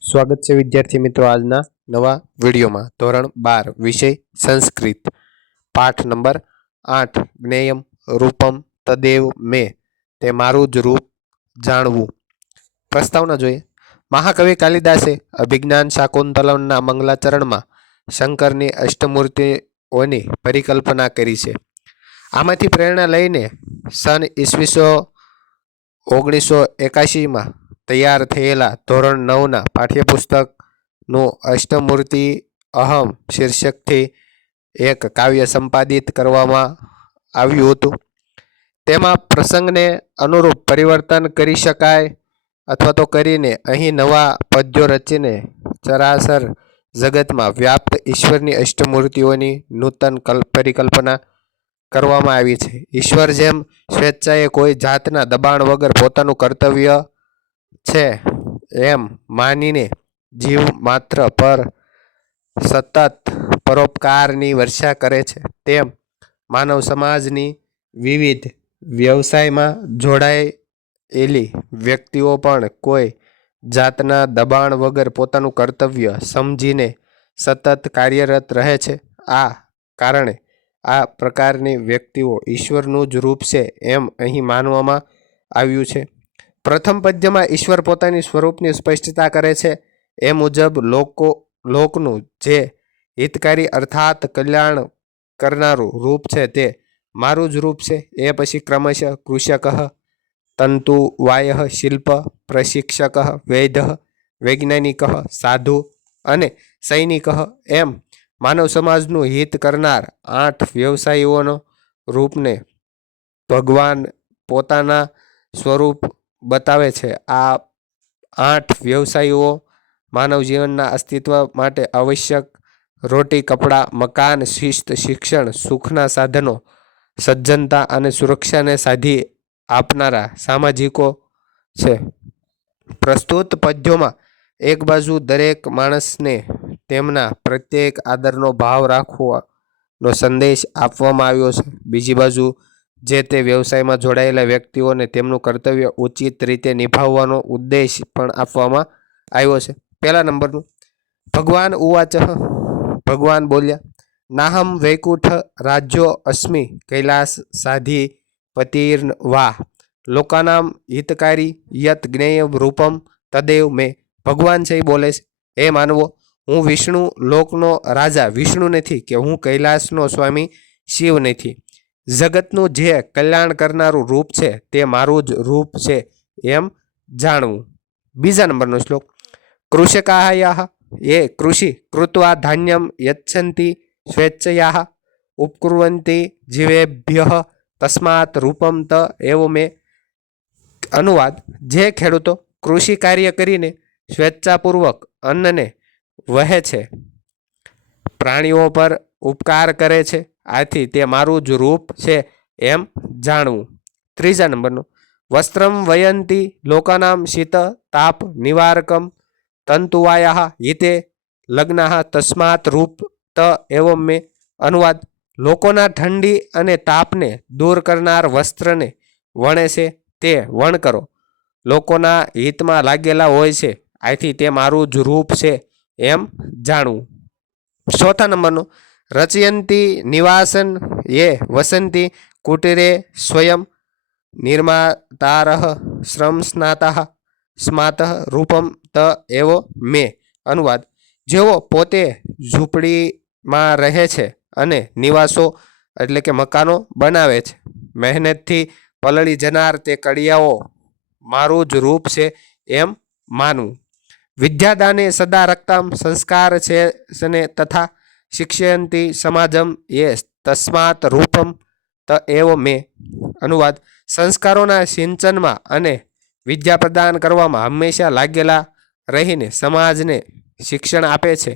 સ્વાગત છે વિદ્યાર્થી મિત્રો આજના નવા વિડીયોમાં ધોરણ 12 વિષય સંસ્કૃત પાઠ નંબર 8 જ્ઞેયમ રૂપમ તદેવ મે તે મારું જ રૂપ જાણવું. પ્રસ્તાવના જોઈએ. મહાકવિ કાલિદાસે અભિજ્ઞાન શાકુંતલમના મંગલાચરણમાં શંકરની અષ્ટમૂર્તિઓની પરિકલ્પના કરી છે. આમાંથી પ્રેરણા લઈને સન ઈસવીસો 1981માં તૈયાર થયેલા ધોરણ 9ના પાઠ્યપુસ્તકનું અષ્ટમૂર્તિ અહમ શીર્ષકથી એક કાવ્ય સંપાદિત કરવામાં આવ્યું હતું. તેમાં પ્રસંગને અનુરૂપ પરિવર્તન કરી શકાય અથવા તો કરીને અહીં નવા પદ્યો રચીને ચરાચર જગતમાં વ્યાપ્ત ઈશ્વરની અષ્ટમૂર્તિઓની નૂતન પરિકલ્પના કરવામાં આવી છે. ઈશ્વર જેમ સ્વેચ્છાએ કોઈ જાતના દબાણ વગર પોતાનું કર્તવ્ય છે એમ માનીને જીવ માત્ર પર સતત પરોપકારની વર્ષા કરે છે, તેમ માનવ સમાજની વિવિધ વ્યવસાયમાં જોડાયેલી વ્યક્તિઓ પણ કોઈ જાતના દબાણ વગર પોતાનું કર્તવ્ય સમજીને સતત કાર્યરત રહે છે. આ કારણે આ પ્રકારની વ્યક્તિઓ ઈશ્વરનું જ રૂપ છે એમ અહીં માનવામાં આવ્યું છે. પ્રથમ પદ્યમાં ઈશ્વર પોતાની સ્વરૂપની સ્પષ્ટતા કરે છે. એ મુજબ લોકનું જે હિતકારી અર્થાત કલ્યાણ કરનારું રૂપ છે તે મારું જ રૂપ છે. એ પછી ક્રમશઃ કૃષક, તંતુ વાય, શિલ્પ, પ્રશિક્ષક, વૈદ્ય, વૈજ્ઞાનિક, સાધુ અને સૈનિક એમ માનવ સમાજનું હિત કરનાર 8 વ્યવસાયીઓનો રૂપને ભગવાન પોતાના સ્વરૂપ બતાવે છે. આ 8 વ્યવસાયીઓ માનવ જીવનના અસ્તિત્વ માટે આવશ્યક રોટી, કપડાં, મકાન, શિસ્ત, શિક્ષણ, સુખના સાધનો, સજ્જનતા અને સુરક્ષાને સાધી આપનારા સામાજિકો છે. પ્રસ્તુત પદ્યોમાં એક બાજુ દરેક માણસને તેમના પ્રત્યેક આદરનો ભાવ રાખવાનો સંદેશ આપવામાં આવ્યો છે. બીજી બાજુ જે તે વ્યવસાયમાં જોડાયેલા વ્યક્તિઓને તેમનું કર્તવ્ય ઉચિત રીતે નિભાવવાનો ઉદ્દેશ પણ આપવામાં આવ્યો છે. પહેલા નંબરનું ભગવાન ઉવાચ, ભગવાન બોલ્યા, નાહમ વૈકુંઠ રાજ્યો અસ્મિ કૈલાસ સાધિપતિર્વા લોકાનામ હિતકારી યત જ્ઞેય રૂપમ તદેવ મે. ભગવાન છે એ બોલે છે, હે માનવો, હું વિષ્ણુ લોકનો રાજા વિષ્ણુ નથી કે હું કૈલાસનો સ્વામી શિવ નથી. જગતનું જે કલ્યાણ કરનારું રૂપ છે તે મારું જ રૂપ છે એમ જાણવું. બીજા નંબરનો શ્લોક. કૃષકાય એ કૃષિ કૃત્વા ધાન્યમ યચ્છન્તિ સ્વેચ્છયા ઉપકુર્વન્તિ જીવેભ્ય તસ્માત રૂપમ ત એવ મે. અનુવાદ. જે ખેડૂતો કૃષિ કાર્ય કરીને સ્વેચ્છાપૂર્વક અન્નને વહે છે, પ્રાણીઓ પર ઉપકાર કરે છે, આથી તે મારું જ રૂપ છે એમ જાણવું. ત્રીજા નંબરનું વસ્ત્રમ વયંતી લોકાનામ શીત તાપ નિવારકમ તંતુવાયા હિતે લગ્નાહ તસ્માત રૂપ ત એવમ મે. અનુવાદ. લોકોના ઠંડી અને તાપને દૂર કરનાર વસ્ત્રને વણે છે તે વણ કરો. લોકોના હિતમાં લાગેલા હોય છે, આથી તે મારું જ રૂપ છે એમ જાણવું. ચોથા નંબરનું રચયંતી નિવાસન એ વસંતી કુટીરે સ્વયં નિર્માતારઃ શ્રમ સ્નાતા સ્માત રૂપમ ત એવ મે. અનુવાદ. જેઓ પોતે ઝૂંપડીમાં રહે છે અને નિવાસો એટલે કે મકાનો બનાવે છે, મહેનતથી પલળી જનાર તે કડિયાઓ મારું જ રૂપ છે એમ માનવું. વિદ્યાદાને સદા રક્તમ સંસ્કાર છે સને તથા શિક્ષયંતી સમાજમ એ તસ્માત રૂપમ ત એવ મે. અનુવાદ. સંસ્કારોના સિંચનમાં અને વિદ્યા પ્રદાન કરવામાં હંમેશા લાગેલા રહીને સમાજને શિક્ષણ આપે છે,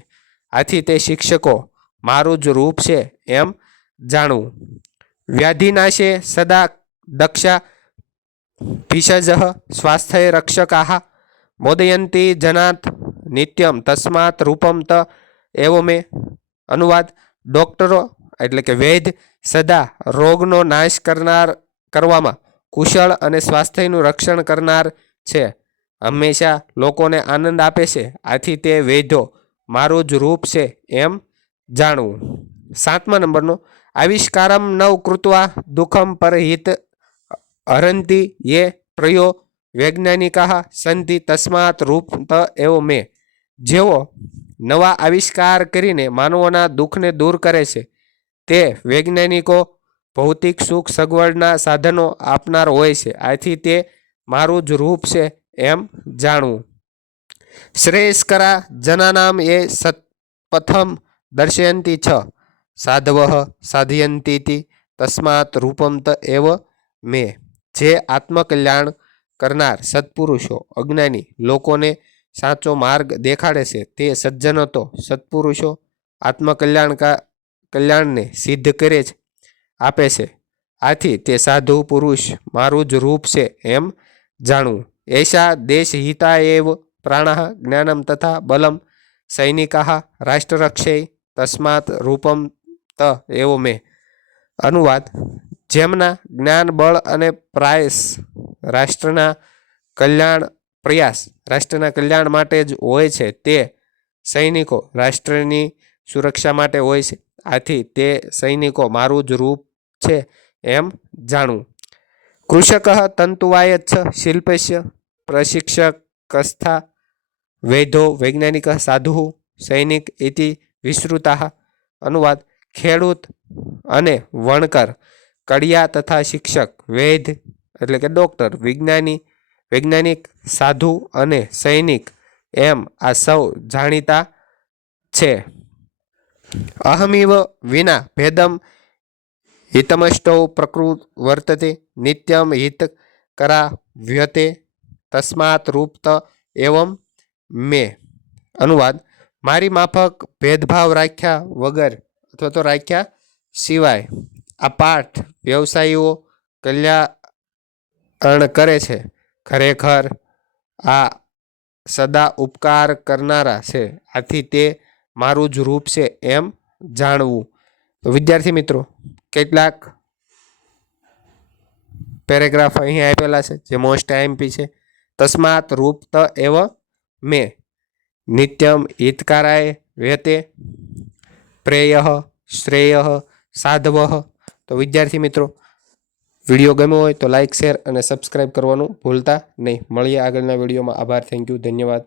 આથી તે શિક્ષકો મારું જ રૂપ છે એમ જાણવું. વ્યાધિનાશે સદા દક્ષા ભીષજ સ્વાસ્થ્ય રક્ષકાહ મોદયંતી જનાત નિત્યમ તસ્માત રૂપમ ત એવ મે. અનુવાદ. ડોક્ટરો એટલે કે વૈદ્ય સદા રોગનો નાશ કરવામાં કુશળ અને સ્વાસ્થ્યનું રક્ષણ કરનાર છે, હંમેશા લોકોને આનંદ આપે છે, આથી તે વૈધો મારું જ રૂપ છે એમ જાણવું. 7મા નંબરનો આવિષ્કારમ નવ કૃત્વા દુઃખમ પરહિત હરંતી યે પ્રયો વૈજ્ઞાનિકા સંતિ તસ્માત રૂપ ત એવો મેં. જેઓ નવા આવિષ્કાર કરીને માનવોના દુઃખને દૂર કરે છે, તે વૈજ્ઞાનિકો ભૌતિક સુખ સગવડના સાધનો આપનાર હોય છે, આથી તે મારું જ રૂપ છે એમ જાણવું. શ્રેયસ્કરા જનાનામ એ સત્પથમ દર્શયંતી છ સાધવઃ સાધયંતીતિ તસ્માત રૂપમ ત એવ મેં. જે આત્મકલ્યાણ કરનાર સત્પુરુષો અજ્ઞાની લોકોને સાચો માર્ગ દેખાડે છે, તે સજ્જનો તો સત્પુરુષો કલ્યાણને સિદ્ધ કરે જ આપે છે, આથી તે સાધુ પુરુષ મારું જ રૂપ છે એમ જાણવું. એશા દેશહિતા એવ પ્રાણઃ જ્ઞાનમ તથા બલમ સૈનિકા રાષ્ટ્રરક્ષે તસ્માત રૂપમ ત એવો મેં. અનુવાદ: જેમના જ્ઞાન બળ અને પ્રયાસ રાષ્ટ્રના કલ્યાણ માટે જ હોય છે, તે સૈનિકો રાષ્ટ્રની સુરક્ષા માટે હોય છે, આથી તે સૈનિકો મારું જ રૂપ છે એમ જાણવું. કૃષક તંતુવાયચ્છ શિલ્પસ્ય પ્રશિક્ષકસ્થા વૈધો વૈજ્ઞાનિક સાધુ સૈનિક ઇતિ વિશ્રુતા. અનુવાદ: ખેડૂત અને વણકર, કડિયા તથા શિક્ષક, વૈધ એટલે કે ડૉક્ટર, વૈજ્ઞાનિક, સાધુ અને સૈનિક એમ આ સૌ જાણીતા છે. અહમિવ વિના ભેદમ હિતમષ્ટૌ પ્રકૃત વર્તતે નિત્યમ હિતકરા વ્યતે તસ્માત રૂપત એવમ મેં. અનુવાદ: મારી માફક ભેદભાવ રાખ્યા વગર અથવા તો રાખ્યા સિવાય આ પાઠ વ્યવસાયીઓ કલ્યાણ કરે છે. ખરેખર આ સદા ઉપકાર કરનારા છે, આથી તે મારું જ રૂપ છે એમ જાણવું. તો વિદ્યાર્થી મિત્રો, કેટલાક પેરેગ્રાફ અહીં આપેલા છે જે મોસ્ટ આઈએમપી છે. તસ્માત રૂપ ત એવ મેં નિત્યમ હિતકારાય વ્યતે પ્રેય શ્રેય સાધવ. તો વિદ્યાર્થી મિત્રો, વિડીયો ગમ્યો હોય તો લાઇક, શેર અને સબસ્ક્રાઈબ કરવાનું ભૂલતા નહીં. મળીએ આગળના વિડીયોમાં. આભાર, થેન્ક યુ, ધન્યવાદ.